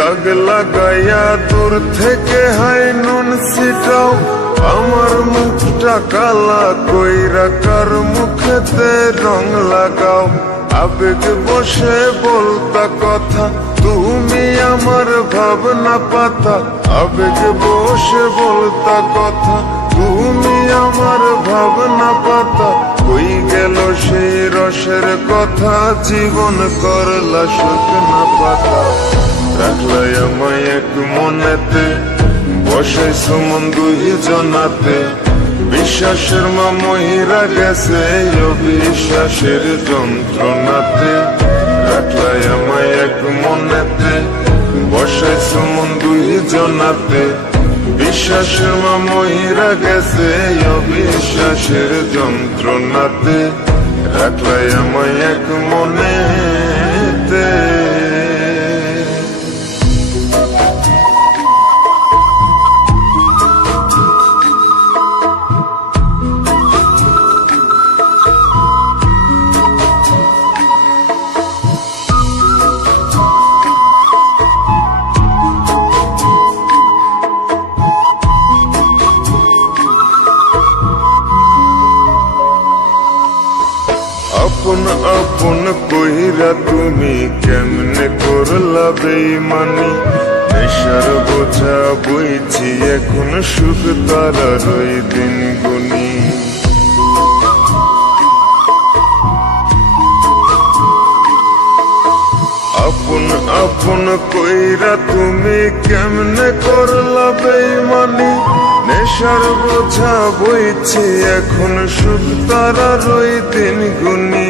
দাগ লাগাইয়া দূর থেকে হাই নুন ছিটাও, আমার মুখটা কালা কইরা কার মুখেতে রং লাগাও। আবেগ বসে বলতা কথা, তুমি আমার ভাবনা পাতা। আবেগ বসে বলতা কথা, তুমি আমার ভাবনা পাতা। কই গেল সেই রসের কথা, জীবন করলা শুকনা পাতা। রাখলাই আমায় এক মনেতে, বসাইছো মন দুই জনাতে। বিশ্বাসের মা মহিরা গেছে অবিশ্বাসের যন্ত্রণাতে। রাখলাই আমায় এক মনেতে, বসাইছো মন দুই জনাতে। বিশ্বাসের মা মহিরা গেছে অবিশ্বাসের যন্ত্রণাতে। রাখলাই আমায় এক মনেতে। আপন আপন কইরা তুমি কেমনে করলা বেইমানি। নেশার বোঝা বইছি এখন, সুখ তারার ওই দিন গুনি। আপন আপন কইরা তুমি কেমনে করলা বেইমানি। নেশার বোঝা বইছি এখন, সুখ তারার ওই দিন গুনি।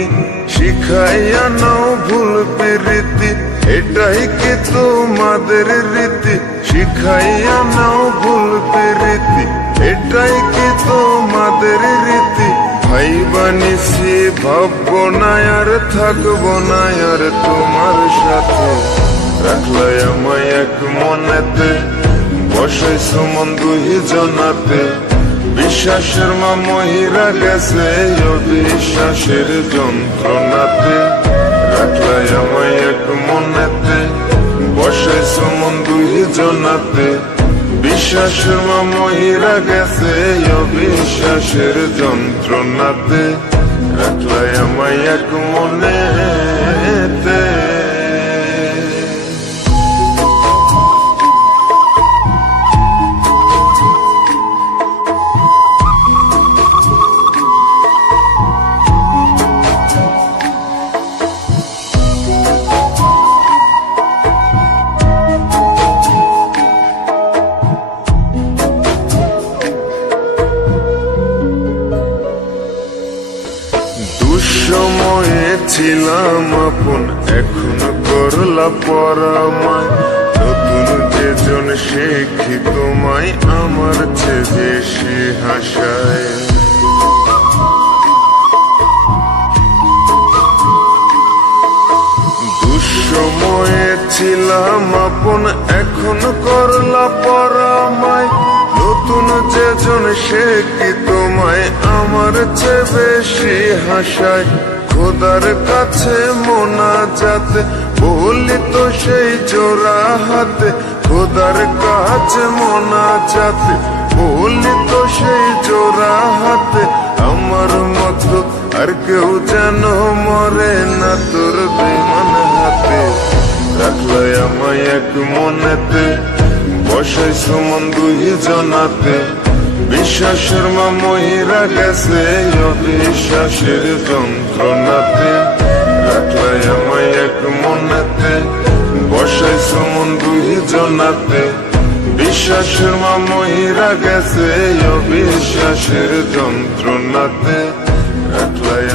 শিখাইয়া নাও ভুল প্রীতি, এটাই কি তোমাদের রীতি। শিখাইয়া নাও ভুল প্রীতি, এটাই কি তোমাদের রীতি। ভাই বানিছি ভাববো না আর থাকবো না আর তোমার সাথে। রাখলাই আমায় এক মনেতে, বসাইছো মন দুই জনাতে। বিশ্বাসের মা মহিরা গেছে অবিশ্বাসের যন্ত্রণাতে। রাখলাই আমায় এক মনেতে, বসাইছো মন দুই জনাতে। বিশ্বাসের মা মহিরা গেছে অবিশ্বাসের যন্ত্রণাতে। রাখলাই আমায় এক মনেতে। দুঃসময়ে ছিলাম আপন, এখন করলা পরামায়। নতুন যেজন শিখি তোমায়, আমার চেয়ে বেশি হাসায়। দুঃসময়ে ছিলাম আপন, এখন করলা পরামায়। নতুন যেজন শিখি তোমায়, আমার চেয়ে বেশি হাসায়। খোদার কাছে মোনাজাতে বলি তো সেই জোড়া হাতে। খোদার কাছে মোনাজাতে বলি তো সেই জোড়া হাতে। আমার মতো আর কেউ যেন মরে না তোর বেমান হাতে। রাখলাই আমায় এক মনেতে, বসাইছো মন দুই জনাতে। বিশ্বাসের মা মহিরা গেছে অবিশ্বাসের যন্ত্রণাতে। রাখলাই আমায় এক মনেতে, বসাইছো মন দুই জনাতে। বিশ্বাসের মা মহিরা গেছে অবিশ্বাসের যন্ত্রণাতে। রাখলাই